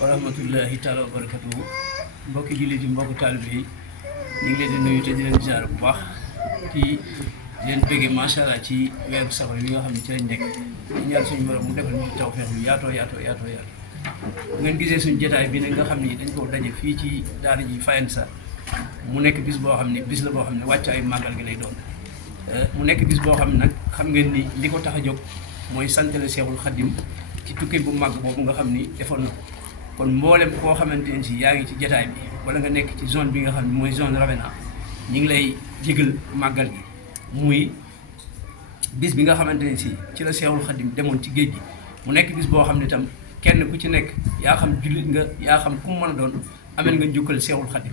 warahmatullahi taala wa barakatuhu mbokki jullit yi mbokki taalibe yi ñu ngi leen di nuyu te di leen ziar bu baax ci leen bëggee macha allah ci weeru safar yi nga xam ne ci lañ nekk ñu ñaan suñu borom mu defal ñu tawfeex yu yaatoo bu ngeen gisee suñu jotaay bi nag nga xam ni dañ ko daje fii ci daara ji Fayensa mu nekk bis boo xam ne bis la boo xam ne wàcc ay màggal gi lay doon mu nekk bis boo xam ne nag xam ngeen ni li ko tax a jóg mooy santale Seexul Xaddim ci tukki bu màgg boobu nga xam ni defoon na kon mboolem koo xamante ne si yaa ngi ci jotaay bi wala nga nekk ci zone bi nga xam ne mooy zone Ravena ñu ngi lay jégal màggal gi muy bis bi nga xamante ne si ci la Seexul Xaddim demoon ci géej gi mu nekk bis boo xam ne itam kenn ku ci nekk yaa xam jullit nga yaa xam ku mu mën a doon amel nga njukkal Seexul Xaddim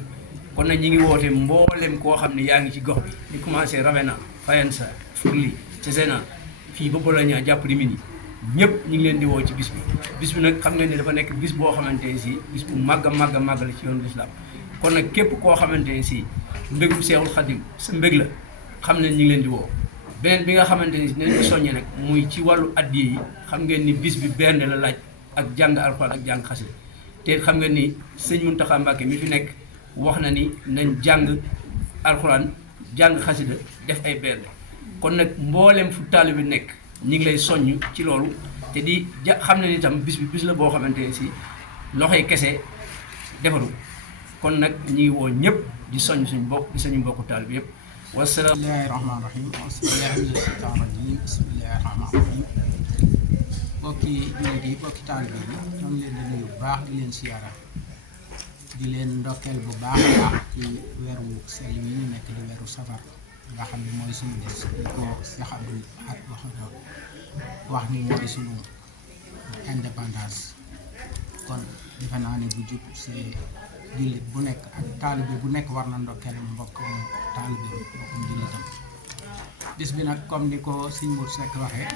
kon nag ñi ngi woote mboolem koo xam ne yaa ngi ci gox bi di commencé Ravena Fayensa Furli Cesena fii ba Bologna jàpp di Mini ñëpp ñu ngi leen di woo ci bis bi nag xam nga ni dafa nekk bis boo xamante ne si bis bu màgg a màgg la ci yoonu lislaam kon nag képp koo xamante ne si mbégum Seexul Xaddim sa mbég la xam ne ñu ngi leen di woo beneen bi nga xamante ne si dinañ ko soññe nag muy ci wàllu addiya yi xam ngeen ni bis bi bernde la laaj ak jàng alxuraan ak jàng xasida te xam nga ni sëñ Muntaxa Mbàkke mi fi nekk wax na ni nañ jàng alxuraan jàng xasida def ay bernde kon nag mboolem fu taalibe bi nekk ñi ngi lay soññ ci loolu te di xam ne ni itam bis la boo xamante ne si loxoy kese defaru kon nag ñi ngi woo ñëpp di soññ suñu bokk di suñu mbokku taalibe bi yëpp wasalaam. bismillahi rahmaani rahim bismillahi mina shaytaani rajim bismillahi rahmaani rahim bokki jullit yi bokki taalibe yi ñoo ngi leen di nuyu bu baax di leen siyaara di leen ndokkeel bu baax a baax ci weeru sell yi ñu nekk di weeru safar nga xam ne mooy suñu des di ko Cheikh Abdoul Ahad wax ni mooy suñu indépendance kon defe naa ne bu jub see jullit bu nekk ak taalibe bu nekk war na ndokkeel mbokkum taalibe mbokkum jullitam bis bi nag comme ni ko Sëñ Mour Seck waxee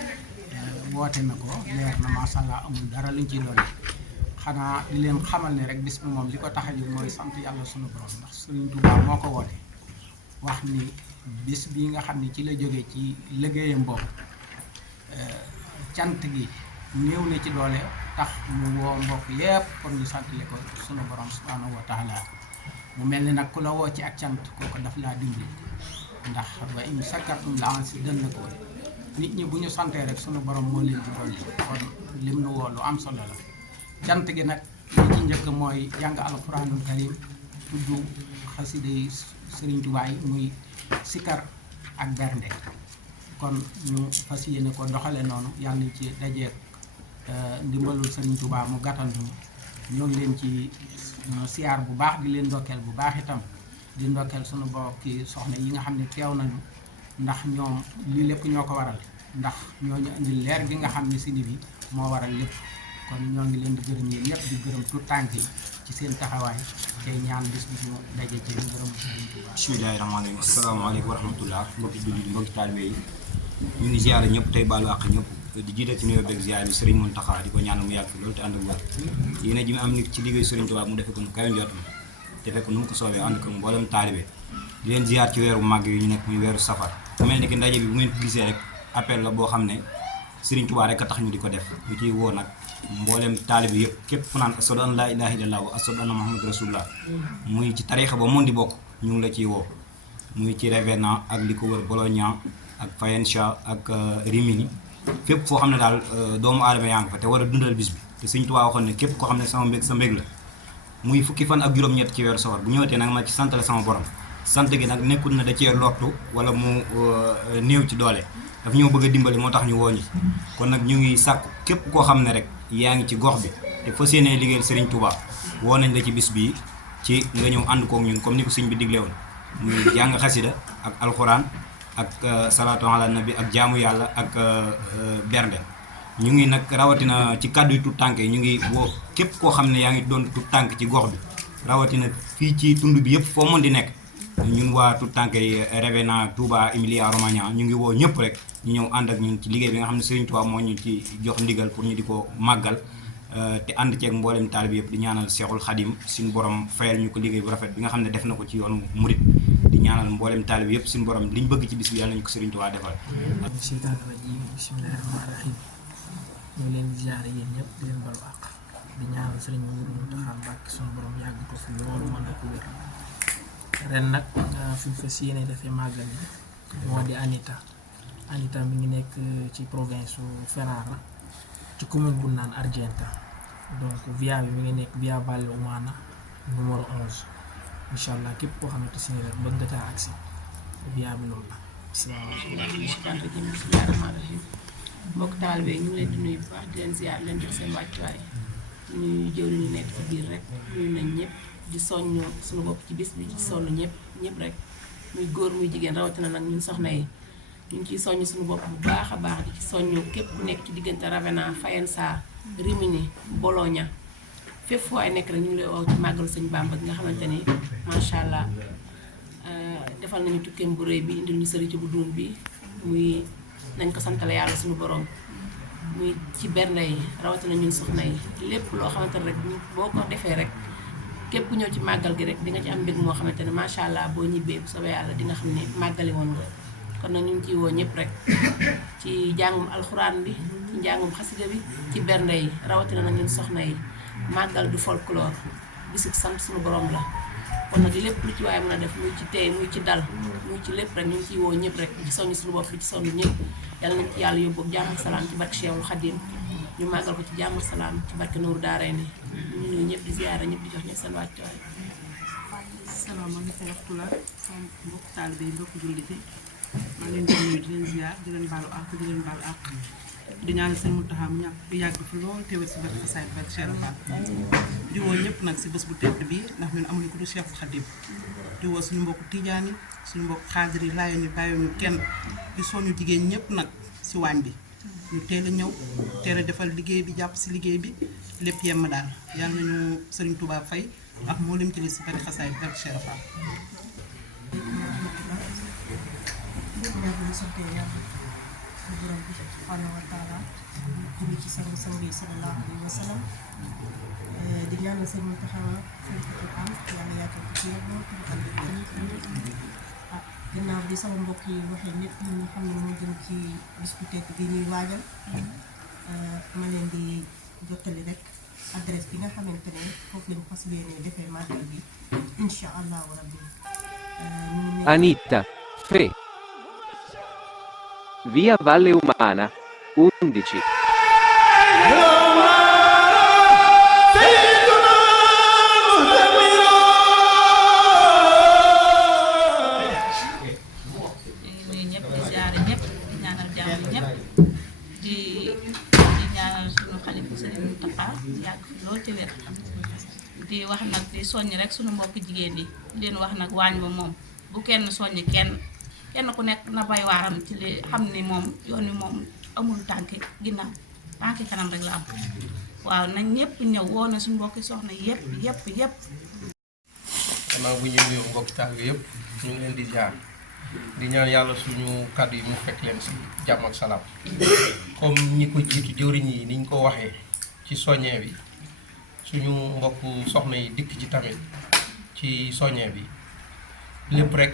woote na ko leer na macha allah amul dara luñ ci dolli xanaa di leen xamal ne rek bis bi moom li ko tax a jóg mooy sant yàlla sunu borom ndax Sëriñ Tuubaa moo ko woote wax ni bis bi nga xam ne ci la jógee ci liggéeyam boobu cant gi néew na ci doole tax mu woo mbokk yépp kon ñu santale ko sunu borom subhanahu wa taala mu mel ni nag ku la woo ci ak cant kooku daf laa dimbali ndax wa in sakartum la azidannakum nit ñi bu ñu santee rek sunu borom moo leen di dolli kon lim nu woo lu am solo la cant gi nag li ci njëkk mooy jàng alquranul karim tudd xasida yi Sëriñ Tuubaa yi muy sikar ak bernde kon ñu fas yéene ko doxale noonu yàlla nañ ci dajeek ndimbalul Sëriñ Tuubaa mu gàttandu ñoo ngi leen ci siyaar bu baax di leen ndokkeel bu baax itam di ndokkeel sunu bokki soxna yi nga xam ne teew nañu ndax ñoom lii lépp ñoo ko waral ndax ñoo ñu indi leer gi nga xam ne si ni bi moo waral lépp kon ñoo ngi leen di gërëm yi ñëpp di gërëm tout tànk yi ci seen taxawaay tey ñaan bis bi ñu daje ci ngërëm Sëriñ Tuubaa. bismillaahi rahmaani rahiim asalaamaaleykum wa rahmatullah mbokki jullit mbokki taalibe yi ñu ngi ziare ñëpp tey baalu àq ñëpp di jiite ci nuyoo beeg ziare bi Sëriñ Muntaxa di ko ñaanal mu yàgg fi loolu te ànd ak wér yéen ji mu am nit ci liggéey Sëriñ Tuubaa mu defe ko nu kawe njortam te fekk nu mu ko soobee ànd ko mboolem taalibe di leen ziar ci weeru màgg yi ñu nekk muy weeru safar mu mel ni ki ndaje bi bu ngeen ko gisee rek appel la boo xam ne Sëriñ Tuubaa rek a tax ñu di ko def ñu ciy woo nag mboolem taalibe yëpp képp ku naan ashadu an laa ilaaha illallaah wa ashadu anna muhammadu rasulullah muy ci tariixa ba mën di bokk ñu ngi la ciy woo muy ci Ravenna ak li ko wër Bologna ak Faenza ak Rimini fépp foo xam ne daal doomu aadama yaa ngi fa te war a dundal bis bi te Sëriñ Tuubaa waxoon ne képp koo xam ne sama mbég sa mbég la muy fukki fan ak juróom-ñett ci weeru safar bu ñëwatee nag ma ci sant la sama borom sant gi nag nekkul na da cee lottu wala mu néew ci doole daf ñoo bëgg a dimbali moo tax ñu woo ñi kon nag ñu ngi sàkku képp koo xam ne rek yaa ngi ci gox bi te fas yéenee liggéeyal Sëriñ Tuubaa woo nañ la ci bis bii ci nga ñëw ànd kook ñun comme ni ko sëñ bi digle woon muy jàng xasida ak alxuraan ak salaatu ala nabi ak jaamu yàlla ak bernde ñu ngi nag rawatina ci kàddu yu tut tànk yi ñu ngi woo képp koo xam ne yaa ngi doon tut tànk ci gox bi rawatina fii ci tund bi yëpp foo mën di nekk ñun waa tut tànk yi Ravenna Touba Emilia Romagna ñu ngi woo ñëpp rek ñu ñëw ànd ak ñun ci liggéey bi nga xam ne Sëriñ Tuubaa moo ñu ci jox ndigal pour ñu di ko màggal te ànd ceeg mboolem taalib yëpp di ñaanal Seexul Xadim suñu borom fayal ñu ko liggéey bu rafet bi nga xam ne def na ko ci yoonu murit di ñaanal mboolem taalib yëpp suñu borom liñ bëgg ci bis bi yàlla ñu ko Sëriñ Tuubaa defal. seytaane rajiim bismillaahi rahmaani rahiim ñu leen di ziare yéen ñëpp di leen balu àq di ñaanal Sëriñ Muntaxa Mbàkke suñu borom yàgg ko fi loolu mën na ko wér ren nag fi ñu fas yéene dafay màggal yi moo di Anita mi ngi nekk ci province su Ferrara ci commune bu naan Argenta donc via bi mi ngi nekk via Valle Umana numéro 11 incha allah képp koo xamante si rek bëgg nga caa agsi via bi loolu la. bismillaahi rahmaani rahiim mbokk taalibe ñu ngi leen di nuyu bu baax di leen ziar leen jox seen wàccuwaay ñuy jëwri ñu nekk ci biir rek nuyu nañ ñëpp di soññ suñu bopp ci bis bi ci sonn ñëpp rek muy góor muy jigéen rawatina nag ñun soxna yi ñu ngi ciy soññ suñu bopp bu baax a baax di ci soññ képp ku nekk ci diggante Ravenna Faenza Rimini Bologna fépp fu waay nekk rek ñu ngi lay woo ci màggalu Sëñ Bàmba gi nga xamante ni macha allah defal nañu tukkeem bu rëy bi indil ñu sëriñ ci bu duun bi muy nañ ko santale yàlla suñu borom muy ci bernde yi rawatina ñun soxna yi lépp loo xamante ne rek boo ko defee rek képp ku ñëw ci màggal gi rek di nga ci am mbég moo xamante ne macha allah boo ñibbee bu soobee yàlla di nga xam ne màggali woon nga kon nag ñu ngi ciy woo ñëpp rek ci jàngum alxuraan bi ci njàngum xasida bi ci bernde yi rawatina nag ñun soxna yi màggal du folklore bisu sant suñu borom la kon nag lépp lu ci waaye mën a def muy ci tey muy ci dal muy ci lépp rek ñu ngi ciy woo ñëpp rek ci soññ suñu bopp ci sonn ñëpp yàlla nañ ci yàlla yóbbu ak jàmm ak salaam ci barke Cheikhul Khadim ñu màggal ko ci jàmm ak salaam ci barke Nuuru Daarayni ñu nuyu ñëpp di ziyaara ñëpp di jox ñëpp seen wàccuwaay. salaamaaleykum wa rahmatulah sama mbokk taalibe yi mbokk jullit yi maa leen di nuyu di leen ziar di leen baalu àq di leen baalu àq di ñaanal seen Muntaxa mu ñàkk di yàgg fi lool teewal si barke Xasaayid barke Cheikh Fall di woo ñëpp nag si bés bu tedd bi ndax ñun amuñu ko du Cheikhul Khadim di woo suñu mbokku tijaan yi suñu mbokku xaadir yi laayoo ñu bàyyiwuñu kenn di soñu jigéen ñëpp nag si waañ bi ñu teel a ñëw teel a defal liggéey bi jàpp si liggéey bi lépp yemm daal yàlla nañu Sëriñ Tuubaa fay ak moo lim ci li si barke Xasaayid barke Cheikh Fall. suñu borom bi subhanahu wa taala julli ci sang sang yi sallallahu alayhi wa sallam di ñaanal sëñ Muntaxa xalifatul am yàlla yaatal ko ci loolu ginnaaw bi sama mbokk yi waxee nit ñi nga xam ne moo jëm ci bis bu tedd bi ñuy waajal ma leen di jottali rek adresse bi nga xamante ne foofu lañ fas yéene defee màggal bi incha allahu rabbi Anita, Fe. Via Valle Umana, 11. nuyu ñëpp di ziare ñëpp di ñaanal jàmm ñëpp di ñaanal suñu xalifa Sëriñ Muntaxa yàgg fi lool ci wér di wax nag di soññ rek suñu mbokk jigéen yi di leen wax nag waañ ba moom bu kenn soññ kenn ku nekk na bay waaram ci li xam ni moom yoon wi moom amul tànki ginnaaw tànki kanam rek la am waaw nañ ñëpp ñëw woo na suñu mbokki soxna yëpp. gannaaw bu ñu nuyu mbokki taalibe yëpp ñu ngi leen di jaar di ñaan yàlla suñu kàddu yi mu fekk leen si jàmm ak salaam comme ñi ko jiitu jëwriñ yi niñ ko waxee ci soññee bi suñu mbokk soxna yi dikk ci tamit ci soññee bi lépp rek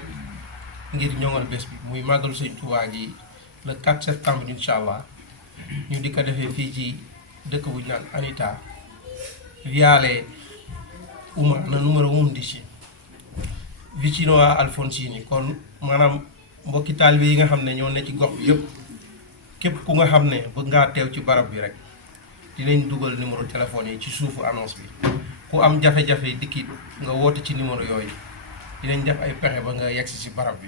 ngir ñoŋal bés bi muy màggalu Sëñ Tuubaa gi le 4 septembre incha allah ñu di ko defee fii ci dëkk bu ñu naan Anita viale umana numero 11 vicino a Alfonsini kon maanaam mbokki taalibe yi nga xam ne ñoo ne ci gox bi yëpp képp ku nga xam ne bëgg ngaa teew ci barab bi rek dinañ dugal numéro téléphone yi ci suufu annonce bi ku am jafe-jafe dikki nga woote ci numéro yooyu dinañ def ay pexe ba nga yegsi ci barab bi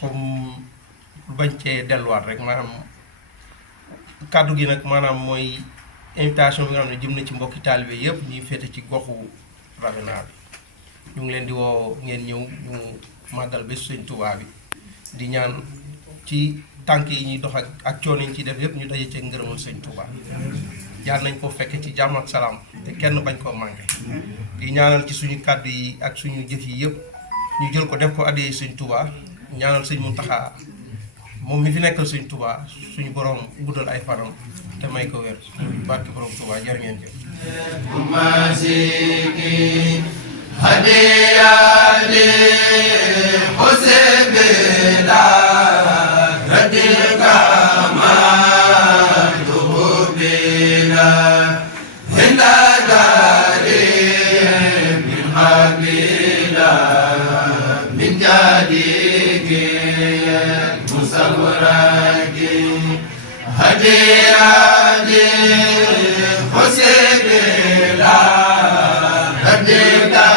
comme bañ cee delluwaat rek maanaam kàddu gi nag maanaam mooy invitation bi nga xam ne jëm na ci mbokki taalibe yëpp ñuy féete ci goxu Ravena bi ñu ngi leen di woo ngeen ñëw ñu màggal bés Sëñ Tuubaa bi di ñaan ci tànk yi ñuy dox ak coono yi ñu ciy def yëpp ñu daje ci ngërëmul Sëñ Tuubaa yàlla nañ ko fekke ci jàmm ak salaam te kenn bañ koo manqué di ñaanal ci suñu kàddu yi ak suñu jëf yi yëpp ñu jël ko def ko addee Sëñ Tuubaa ñaanal Sëñ Muntaxa moom mi fi nekkal Sëñ Tuubaa suñu borom guddal ay fanam te may ko wér barke borom Tuubaa jërë ngeen jëf hadiyati husbila radika ma tuhbila hinda dari min habila min jadiki musawraki hadiyati husbila radika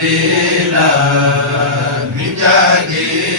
bila min jadi